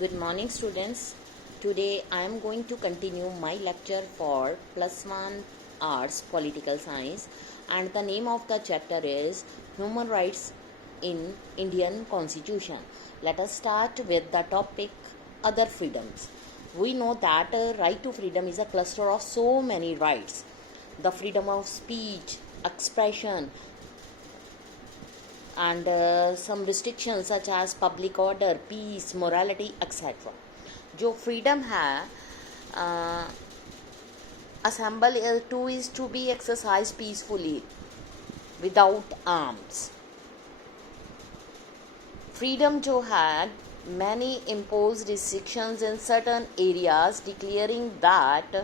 Good morning, students. Today I am going to continue my lecture for +1 Arts Political Science, and the name of the chapter is Human Rights in Indian Constitution. Let us start with the topic Other Freedoms. We know that right to freedom is a cluster of so many rights. The freedom of speech, expression, and some restrictions such as public order, peace, morality, etc. जो freedom है assemble to is to be exercised peacefully without arms. Freedom जो है many impose restrictions in certain areas declaring that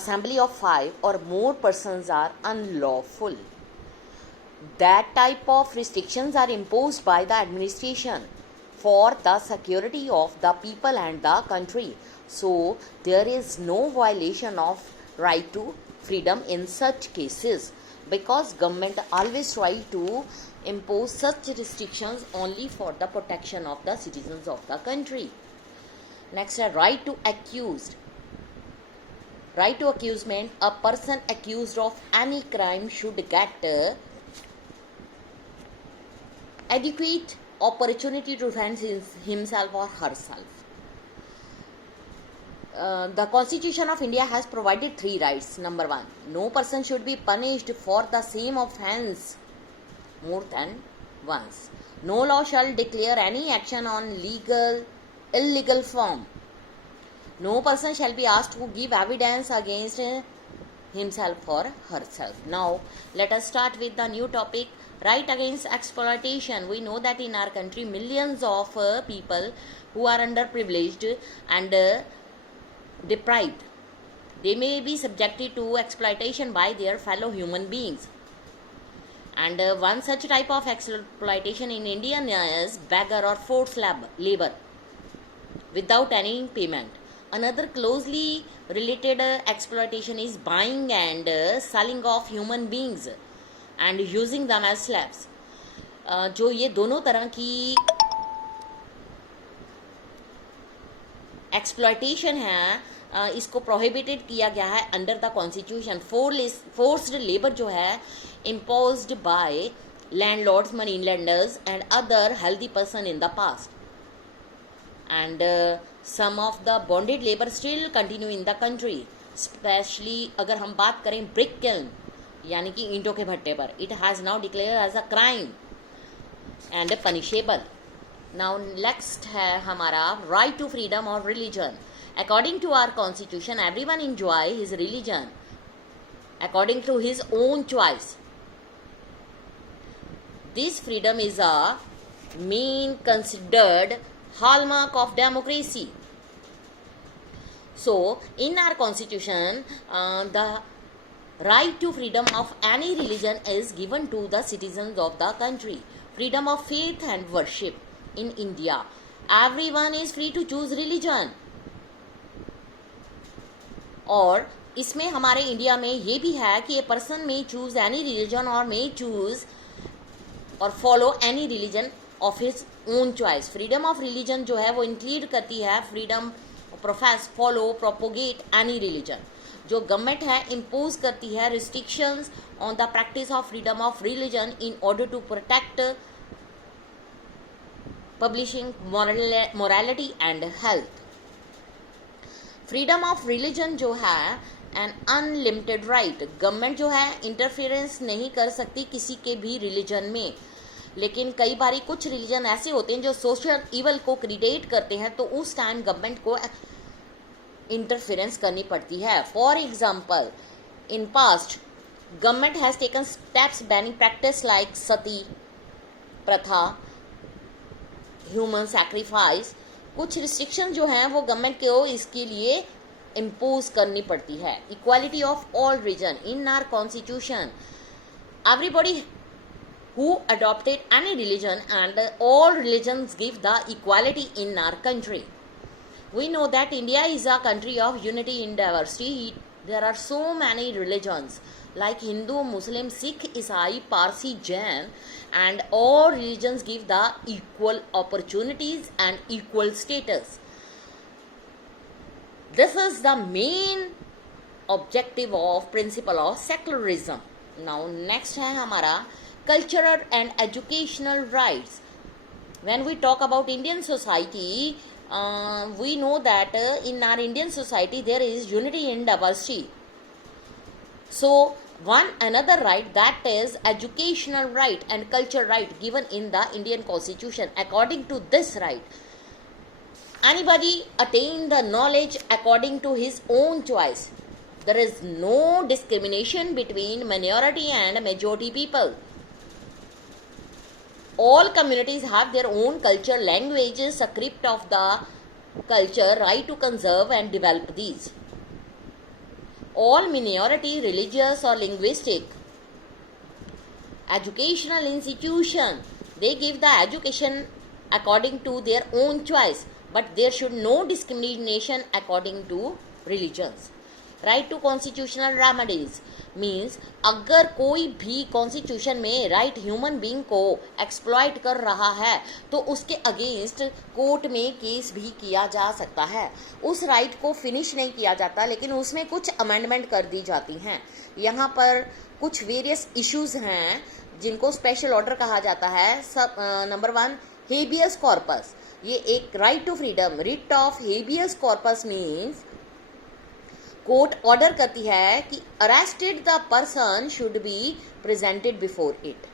assembly of 5 or more persons are unlawful. That type of restrictions are imposed by the administration for the security of the people and the country. So there is no violation of right to freedom in such cases, because government always try to impose such restrictions only for the protection of the citizens of the country. Next, right to accused. Right to accused means a person accused of any crime should get adequate opportunity to defend himself or herself. The Constitution of India has provided 3 rights. Number 1, no person should be punished for the same offence more than once. No law shall declare any action on illegal form. No person shall be asked to give evidence against himself or herself. Now, let us start with the new topic, right against exploitation. We know that in our country, millions of people who are underprivileged and deprived, they may be subjected to exploitation by their fellow human beings. And one such type of exploitation in India is beggar or forced labor without any payment. Another closely related exploitation is buying and selling of human beings and using them as slaves. जो ये दोनों तरह की exploitation है, इसको prohibited किया गया है under the constitution. Forced labour जो है imposed by landlords, money lenders and other healthy person in the past, and some of the bonded labor still continue in the country, especially अगर हम बात करें brick kiln यानी कि ईंटों के भट्टे पर, it has now declared as a crime and punishable. Now next है हमारा right to freedom of religion. According to our constitution, everyone enjoy his religion according to his own choice. This freedom is a main considered hallmark of democracy. So in our constitution, the right to freedom of any religion is given to the citizens of the country. Freedom of faith and worship in India, everyone is free to choose religion. और इसमें हमारे India में ये भी है कि a person may choose any religion और may choose और follow any religion of his own choice. Freedom of religion जो है वो इंक्लूड करती है freedom profess, follow, propagate any religion. जो गवर्नमेंट है इम्पोज करती है restrictions on the practice of freedom of religion in order to protect publishing morality and health. Freedom of religion जो है एन अनलिमिटेड राइट. गवर्नमेंट जो है interference नहीं कर सकती किसी के भी रिलीजन में, लेकिन कई बारी कुछ रिलीजन ऐसे होते हैं जो सोशल इवल को क्रिएट करते हैं, तो उस टाइम गवर्नमेंट को इंटरफेरेंस करनी पड़ती है. For example, in past government has taken steps banning practice like sati pratha, human sacrifice. कुछ रिस्ट्रिक्शन जो हैं वो गवर्नमेंट को इसके लिए इम्पोज करनी पड़ती है. Equality of all religion in our constitution, everybody who adopted any religion and all religions give the equality in our country. We know that India is a country of unity in diversity. there are so many religions like Hindu, Muslim, Sikh, Isai, Parsi, Jain, and all religions give the equal opportunities and equal status. This is the main objective of principle of secularism. Now next है हमारा cultural and educational rights. When we talk about Indian society, we know that in our Indian society there is unity in diversity. So one another right, that is educational right and cultural right given in the Indian Constitution. According to this right, anybody attain the knowledge according to his own choice. There is no discrimination between minority and majority people. All communities have their own culture, languages, script of the culture, right to conserve and develop these. All minority, religious or linguistic, educational institution, they give the education according to their own choice, but there should no discrimination according to religions. Right to constitutional remedies means अगर कोई भी constitution में right human being को exploit कर रहा है तो उसके अगेंस्ट कोर्ट में केस भी किया जा सकता है. उस राइट को फिनिश नहीं किया जाता, लेकिन उसमें कुछ अमेंडमेंट कर दी जाती हैं. यहाँ पर कुछ वेरियस इश्यूज हैं जिनको स्पेशल ऑर्डर कहा जाता है. सब नंबर 1, हेबियस कॉर्पस. ये एक right to freedom. Writ of habeas corpus means court order करती है कि arrested the person should be presented before it.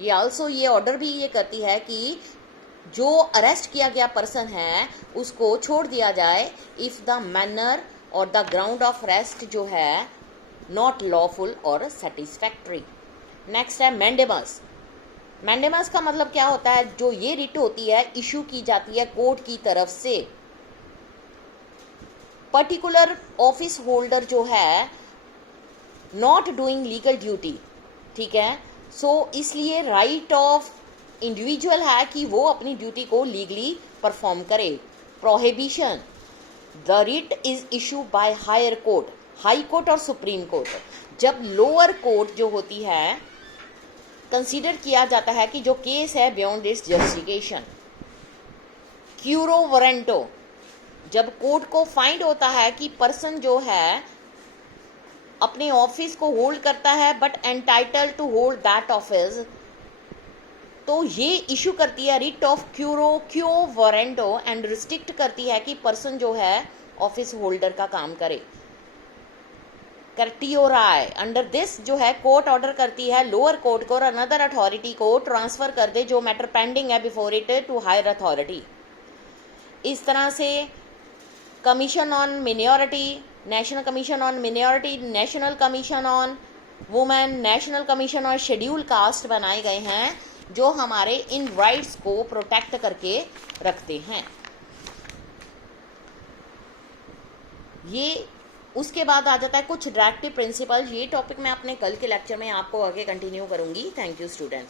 ये ऑल्सो ये ऑर्डर भी ये करती है कि जो अरेस्ट किया गया पर्सन है उसको छोड़ दिया जाए इफ द मैनर और द ग्राउंड ऑफ अरेस्ट जो है नॉट लॉफुल और सेटिस्फैक्ट्री. नेक्स्ट है मैंडेमस. मैंडेमस का मतलब क्या होता है? जो ये रिट होती है इशू की जाती है कोर्ट की तरफ से. पर्टिकुलर ऑफिस होल्डर जो है नॉट डूइंग लीगल ड्यूटी, ठीक है, सो इसलिए राइट ऑफ इंडिविजुअल है कि वो अपनी ड्यूटी को लीगली परफॉर्म करे. Prohibition. The writ is issue by higher court, high court और सुप्रीम कोर्ट. जब लोअर कोर्ट जो होती है कंसीडर किया जाता है कि जो केस है बियॉन्ड इट्स जस्टिफिकेशन. क्यूरो वारंटो. जब कोर्ट को फाइंड होता है कि पर्सन जो है अपने ऑफिस को होल्ड करता है but entitled to hold that office, तो ये इशू करती है writ of quo warranto and restrict करती है कि पर्सन जो है ऑफिस होल्डर का काम करे. कर्टियोराय. अंडर दिस जो है कोर्ट ऑर्डर करती है लोअर कोर्ट को और अनदर अथॉरिटी को ट्रांसफर कर दे जो मैटर पेंडिंग है before it to higher authority. इस तरह से commission on minority, national commission on minority, national commission on women, national commission on schedule caste बनाए गए हैं जो हमारे इन राइट्स को प्रोटेक्ट करके रखते हैं. ये उसके बाद आ जाता है कुछ डायरेक्टिव प्रिंसिपल. ये टॉपिक मैं अपने कल के लेक्चर में आपको आगे कंटिन्यू करूंगी. Thank you students.